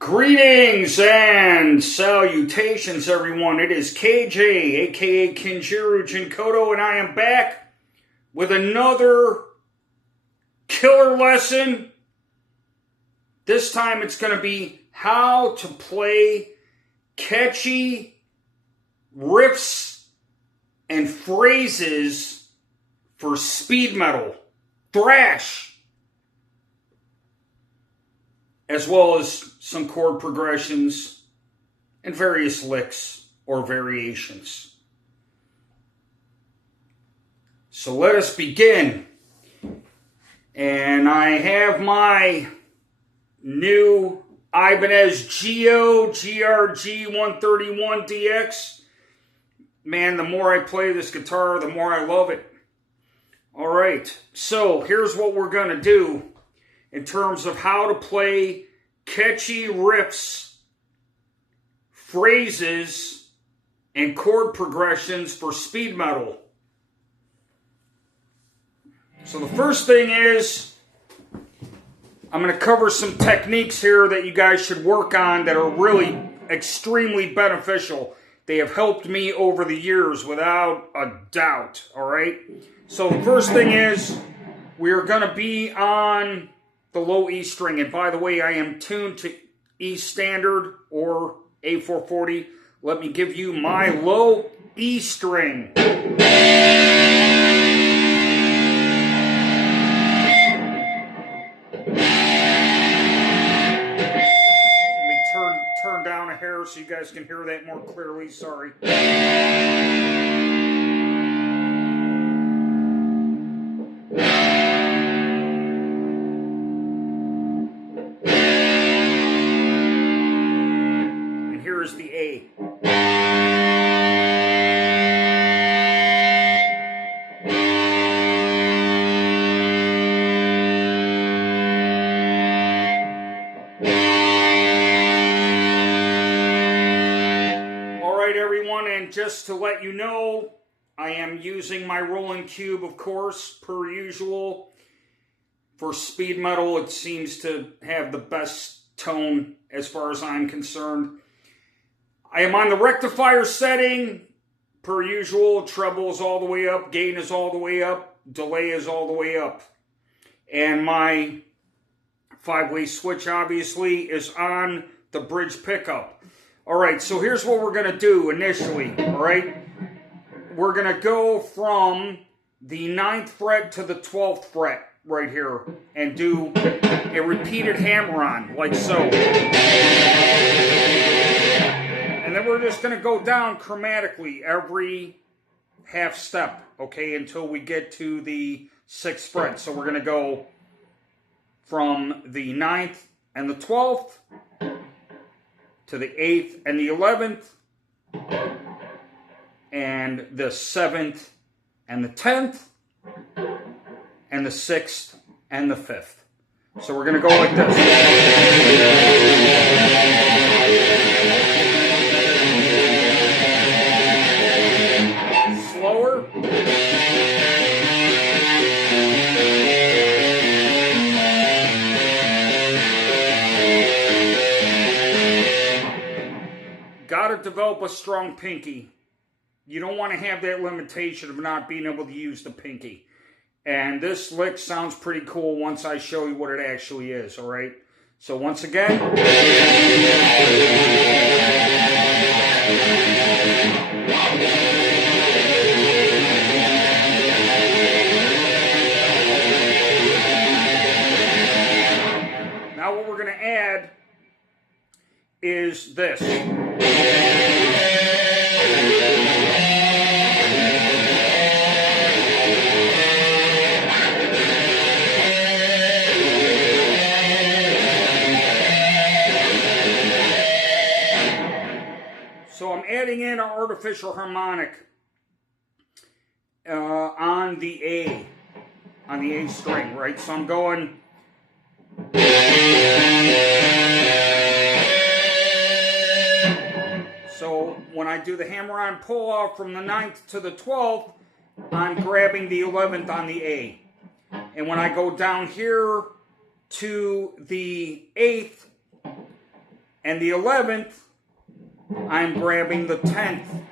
Greetings and salutations, everyone. It is KJ, A.K.A. Kinjiru, Jin-Koto, and I am back with another killer lesson. This time it's going to be how to play catchy riffs and phrases for speed metal, thrash, as well as some chord progressions and various licks or variations. So let us begin. And I have my new Ibanez Geo GRG 131DX. Man, the more I play this guitar, the more I love it. Alright, so here's what we're going to do in terms of how to play catchy riffs, phrases, and chord progressions for speed metal. So the first thing is, I'm going to cover some techniques here that you guys should work on that are really extremely beneficial. They have helped me over the years without a doubt, alright? So the first thing is, we're going to be on the low E string. And by the way, I am tuned to E standard or A440. Let me give you my low E string. Let me turn down a hair so you guys can hear that more clearly. Sorry. Here's the A. Alright everyone, and just to let you know, I am using my rolling cube, of course, per usual. For speed metal, it seems to have the best tone as far as I'm concerned. I am on the rectifier setting, per usual. Treble is all the way up, gain is all the way up, delay is all the way up. And my 5-way switch, obviously, is on the bridge pickup. Alright, so here's what we're going to do initially, alright? We're going to go from the 9th fret to the 12th fret right here and do a repeated hammer-on, like so. And then we're just going to go down chromatically every half step, okay, until we get to the 6th fret. So we're going to go from the 9th and the 12th to the 8th and the 11th and the 7th and the 10th and the 6th and the 5th. So we're going to go like this. Gotta develop a strong pinky. You don't want to have that limitation of not being able to use the pinky. And this lick sounds pretty cool once I show you what it actually is, alright? So once again. Now what we're going to add is this. So I'm adding in an artificial harmonic on the A string, right? So I'm going. So when I do the hammer-on pull-off from the 9th to the 12th, I'm grabbing the 11th on the A. And when I go down here to the 8th, and the 11th, I'm grabbing the 10th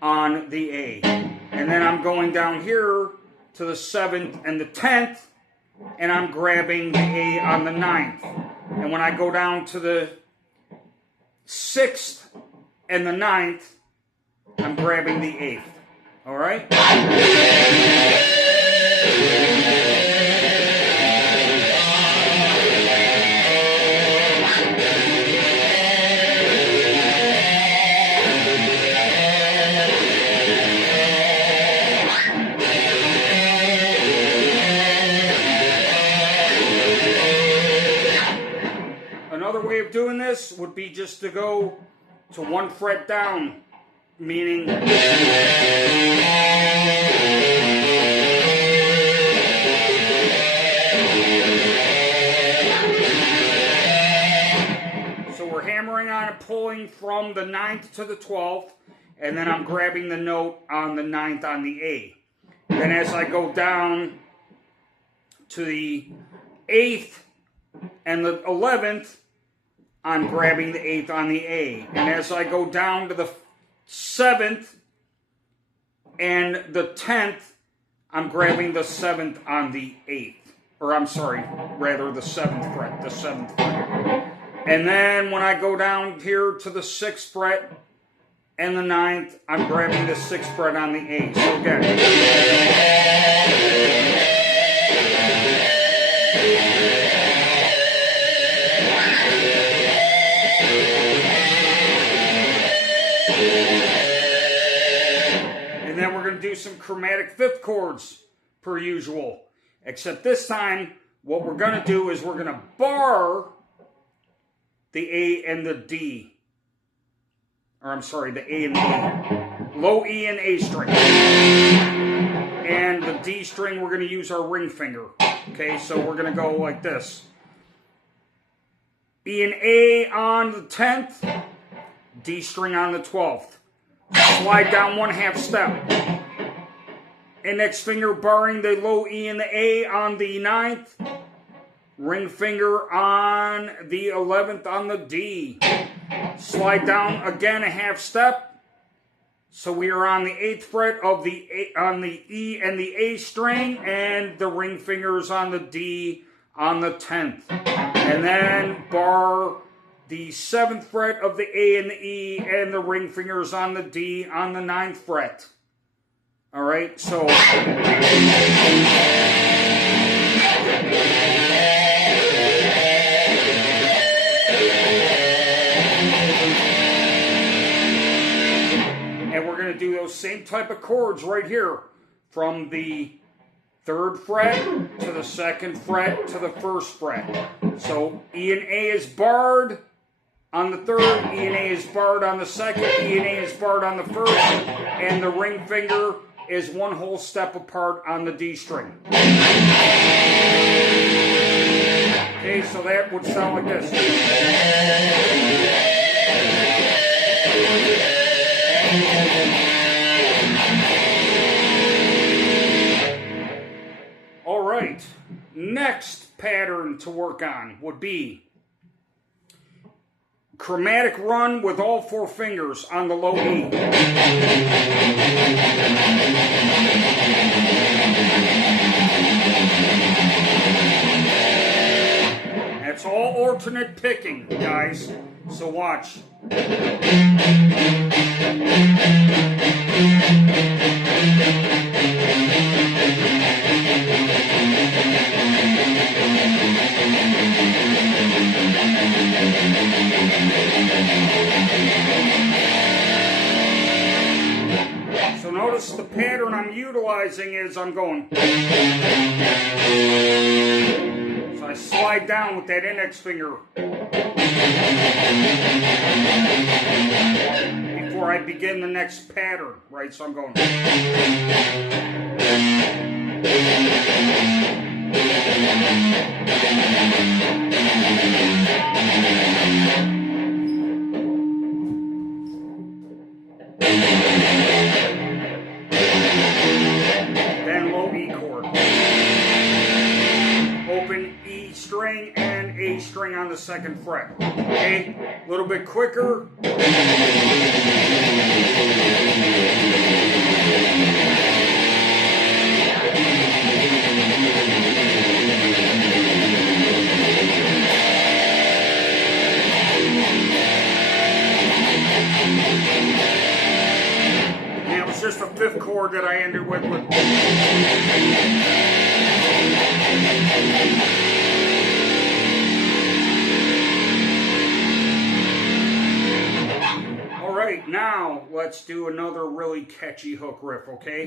on the A. And then I'm going down here to the 7th and the 10th, and I'm grabbing the A on the 9th. And when I go down to the 6th and the 9th, I'm grabbing the 8th. All right? Another way of doing this would be just to go to 1 fret down, meaning so we're hammering on and pulling from the 9th to the 12th, and then I'm grabbing the note on the 9th on the A. Then as I go down to the 8th and the 11th, I'm grabbing the 8th on the A. And as I go down to the 7th and the 10th, I'm grabbing the 7th on the 8th. Or I'm sorry, rather the 7th fret, the 7th fret. And then when I go down here to the 6th fret and the 9th, I'm grabbing the 6th fret on the A. So again. And then we're going to do some chromatic 5th chords per usual. Except this time, what we're going to do is we're going to bar the A and the D. Or I'm sorry, the A and the E. Low E and A string. And the D string, we're going to use our ring finger. Okay, so we're going to go like this. E and A on the 10th, D string on the 12th. Slide down 1/2 step. Index finger barring the low E and the A on the 9th. Ring finger on the 11th on the D. Slide down again 1/2 step. So we are on the 8th fret of the A, on the E and the A string, and the ring fingers on the D on the 10th. And then bar the 7th fret of the A and the E, and the ring fingers on the D on the 9th fret. All right, so. And we're going to do those same type of chords right here from the 3rd fret to the 2nd fret to the 1st fret. So E and A is barred on the 3rd, E and A is barred on the 2nd, E and A is barred on the 1st, and the ring finger is 1 whole step apart on the D string. Okay, so that would sound like this. All right, next pattern to work on would be chromatic run with all 4 fingers on the low E. That's all alternate picking, guys. So watch. So notice the pattern I'm utilizing is I'm going. So I slide down with that index finger before I begin the next pattern, right? So I'm going. Then low E chord. Open E string and A string on the 2nd fret. Okay, a little bit quicker. And it was just a 5th chord that I ended with. Alright, now let's do another really catchy hook riff, okay?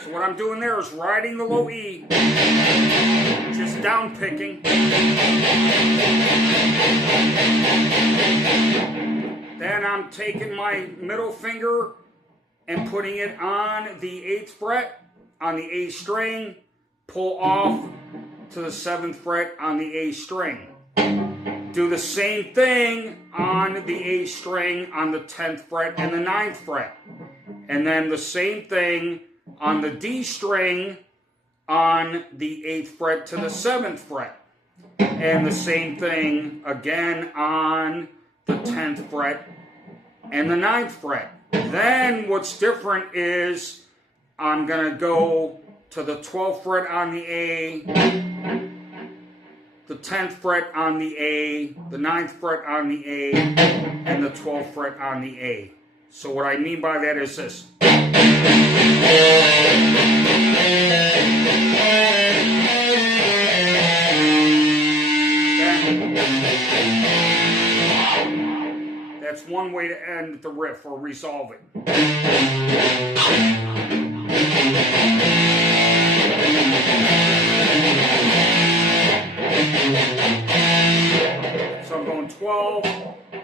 So what I'm doing there is riding the low E, just down picking. Then I'm taking my middle finger and putting it on the 8th fret on the A string, pull off to the 7th fret on the A string. Do the same thing on the A string on the 10th fret and the 9th fret. And then the same thing on the D string on the 8th fret to the 7th fret. And the same thing again on the 10th fret and the 9th fret. Then what's different is I'm going to go to the 12th fret on the A, the 10th fret on the A, the 9th fret on the A, and the 12th fret on the A. So what I mean by that is this. That's one way to end the riff or resolve it. So I'm going 12,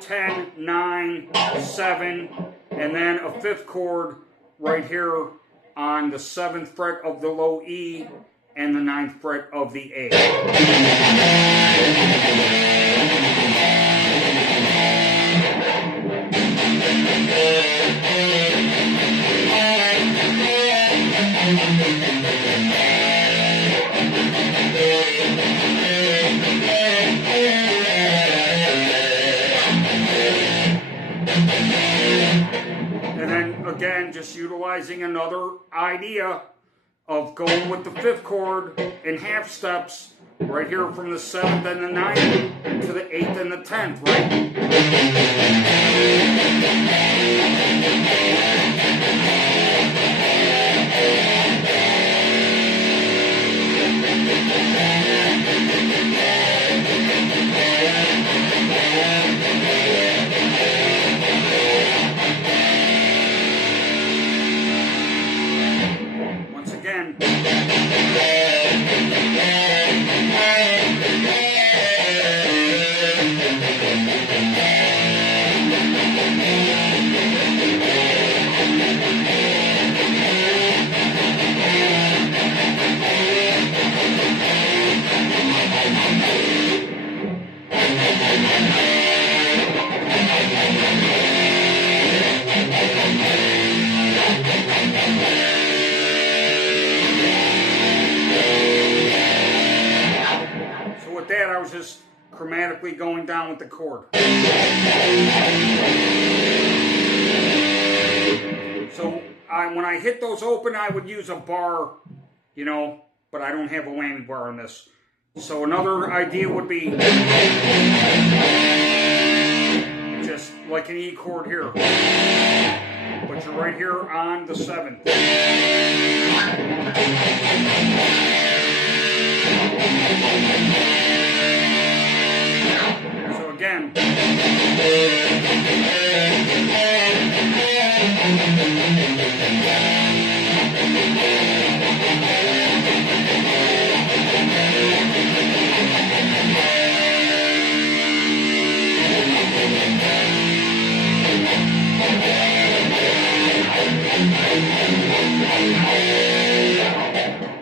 10, 9, 7, and then a 5th chord right here on the 7th fret of the low E and the 9th fret of the A. And then again, just utilizing another idea of going with the 5th chord in half steps right here from the 7th and the 9th to the 8th and the 10th, right? Once again. With that, I was just chromatically going down with the chord. So when I hit those open, I would use a bar, you know, but I don't have a whammy bar on this. So another idea would be just like an E chord here, but you're right here on the 7th. So again.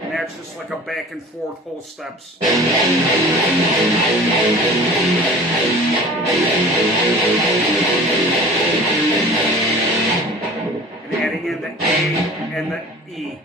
And that's just like a back and forth whole steps. adding in the A and the E.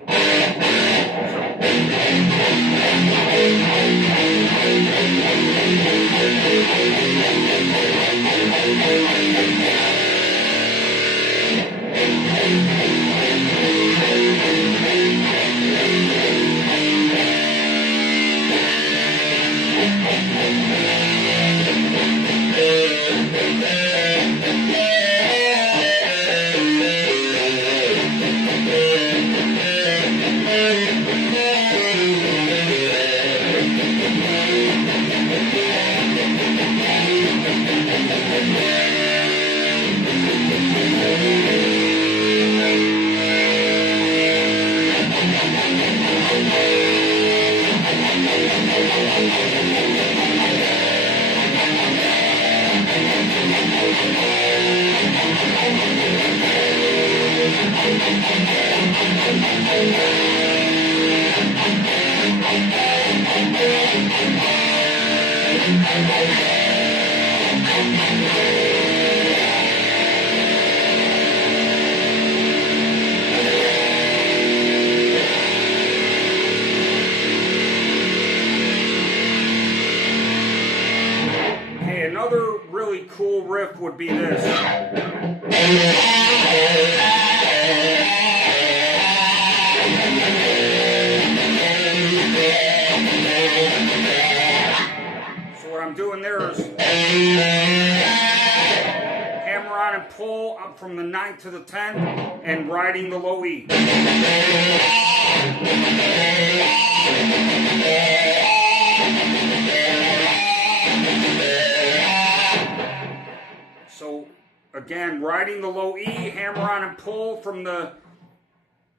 Okay, another really cool riff would be this. Doing there is hammer on and pull up from the 9th to the 10th and riding the low E. So again, riding the low E, hammer on and pull from the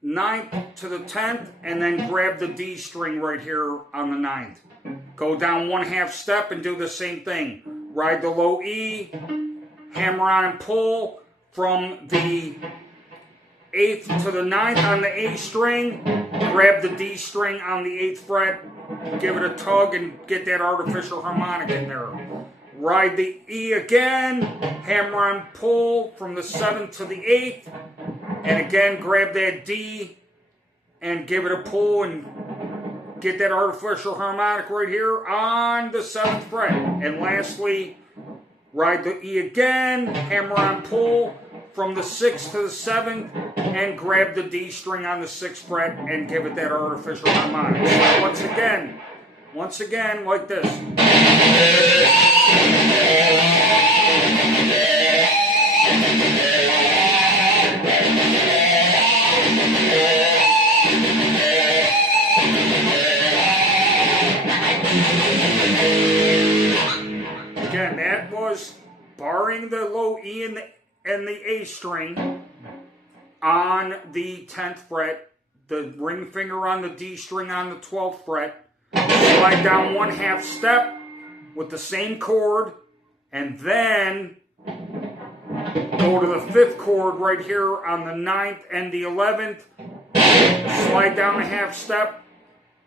9th to the 10th, and then grab the D string right here on the 9th. Go down 1/2 step and do the same thing. Ride the low E, hammer on and pull from the 8th to the 9th on the A string, grab the D string on the 8th fret, give it a tug and get that artificial harmonic in there. Ride the E again, hammer on pull from the 7th to the 8th, and again grab that D and give it a pull and get that artificial harmonic right here on the 7th fret. And lastly, ride the E again, hammer on pull from the 6th to the 7th, and grab the D string on the 6th fret and give it that artificial harmonic. So once again, like this. Again, that was barring the low E and the A string on the 10th fret, the ring finger on the D string on the 12th fret, slide down 1/2 step with the same chord, and then go to the 5th chord right here on the 9th and the 11th, slide down 1/2 step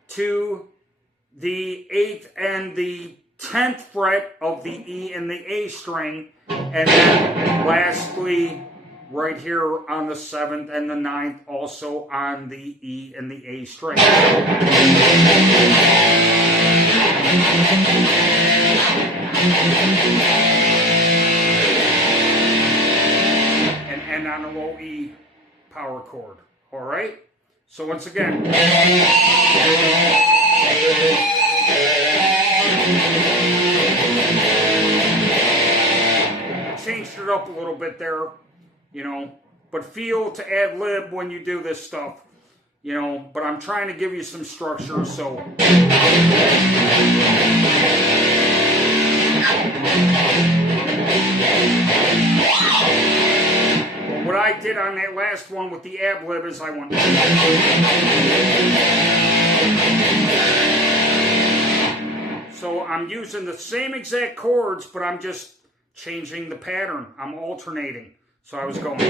to the 8th and the 10th fret of the E and the A string, and then lastly right here on the 7th and the 9th also on the E and the A string. And end on a low E power chord. Alright? So once again. Changed it up a little bit there, you know, but feel to ad lib when you do this stuff, you know, but I'm trying to give you some structure, so. But what I did on that last one with the ad lib is I went. So I'm using the same exact chords, but I'm just changing the pattern. I'm alternating. So I was going.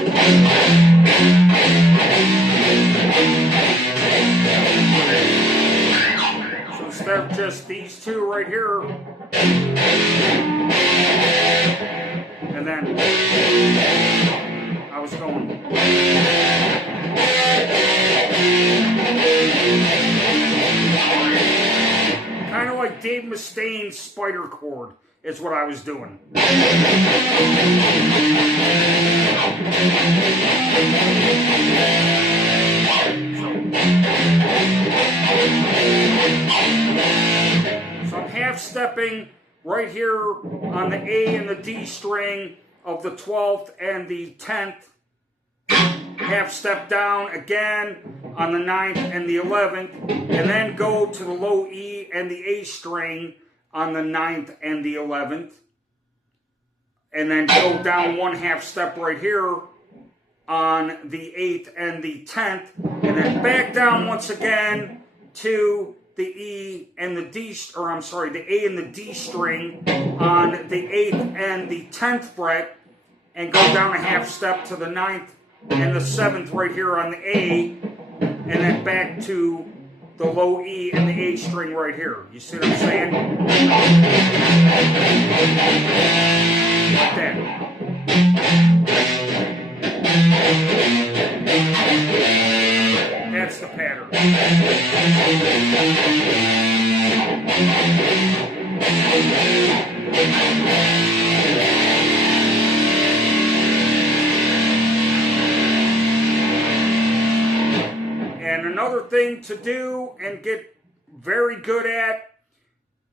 So instead of just these two right here, and then I was going. Dave Mustaine's spider chord is what I was doing. So I'm half stepping right here on the A and the D string of the 12th and the 10th. Half step down again on the 9th and the 11th, and then go to the low E and the A string on the 9th and the 11th, and then go down one half step right here on the 8th and the 10th, and then back down once again to the E and the D, or I'm sorry, the A and the D string on the 8th and the 10th fret, and go down a half step to the 9th and the 7th right here on the A, and then back to the low E and the A string right here. You see what I'm saying? Like that. That's the pattern. And another thing to do and get very good at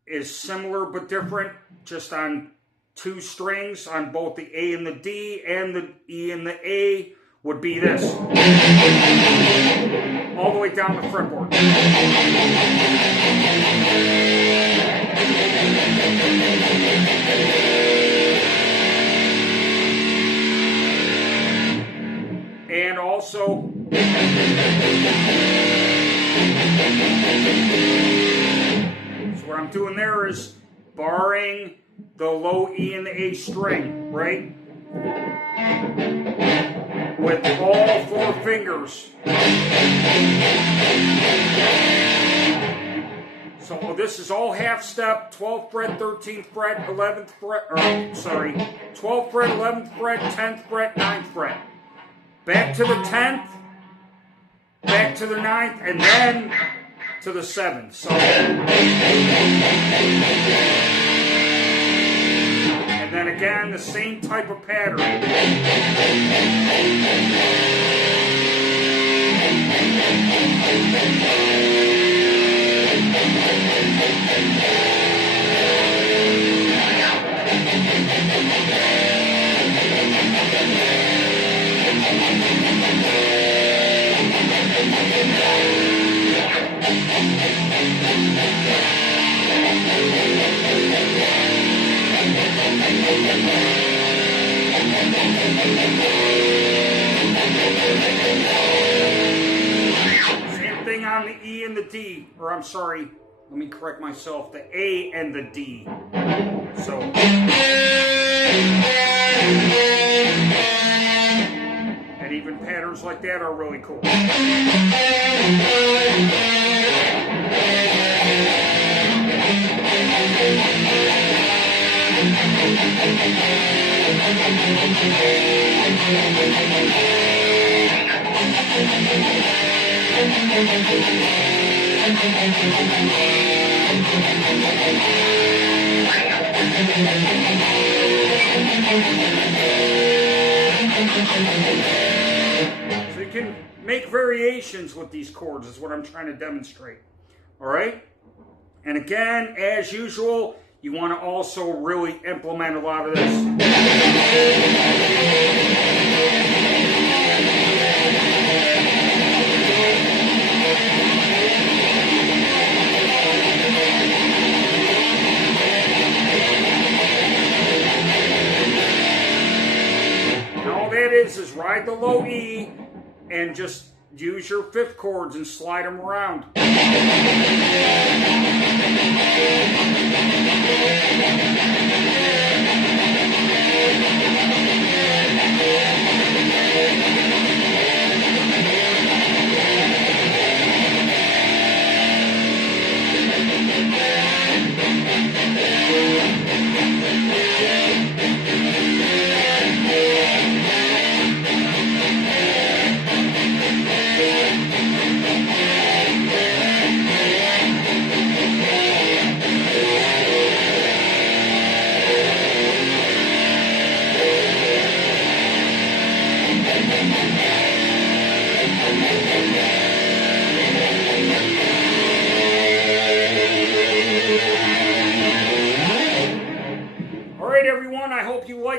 is similar but different, just on two strings on both the A and the D and the E and the A, would be this. All the way down the fretboard. And also, so what I'm doing there is barring the low E and the A string, right? With all four fingers. So this is all half step, 12th fret, 13th fret, 11th fret, or sorry, 12th fret, 11th fret, 10th fret, 9th fret. Back to the 10th, back to the 9th, and then to the 7th. So, and then again, the same type of pattern. Same thing on the E and the D, or I'm sorry, let me correct myself, the A and the D. So, and even patterns like that are really cool. So you can make variations with these chords is what I'm trying to demonstrate. Alright? And again, as usual, you want to also really implement a lot of this. Is ride the low E and just use your fifth chords and slide them around.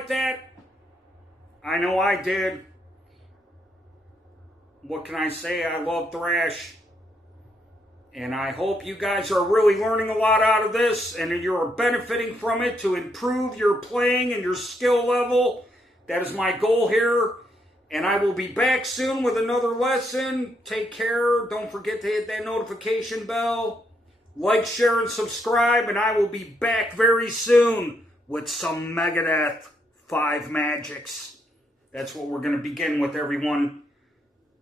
like that? I know I did. What can I say? I love thrash. And I hope you guys are really learning a lot out of this and you're benefiting from it to improve your playing and your skill level. That is my goal here. And I will be back soon with another lesson. Take care. Don't forget to hit that notification bell. Like, share, and subscribe. And I will be back very soon with some Megadeth 5 Magics. That's what we're going to begin with, everyone.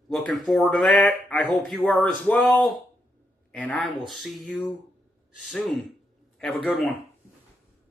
Looking forward to that. I hope you are as well. And I will see you soon. Have a good one.